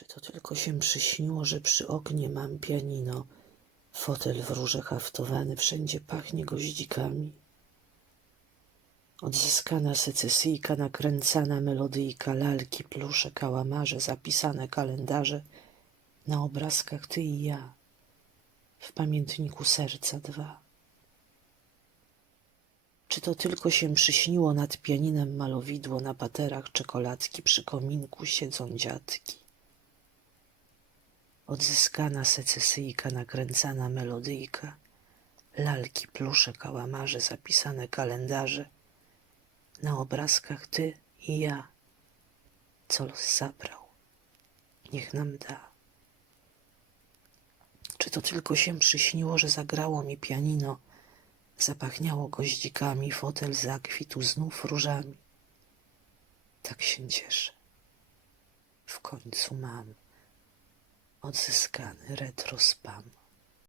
Czy to tylko się przyśniło, że przy oknie mam pianino, fotel w róże haftowany, wszędzie pachnie goździkami? Odzyskana secesyjka, nakręcana melodyjka, lalki, plusze, kałamarze, zapisane kalendarze, na obrazkach ty i ja, w pamiętniku serca dwa. Czy to tylko się przyśniło nad pianinem malowidło, na paterach czekoladki, przy kominku siedzą dziadki? Odzyskana secesyjka, nakręcana melodyjka, lalki, plusze, kałamarze, zapisane kalendarze, na obrazkach ty i ja, co los zabrał, niech nam da. Czy to tylko się przyśniło, że zagrało mi pianino, zapachniało goździkami, fotel zakwitł znów różami. Tak się cieszę. W końcu mam odzyskany retro spam.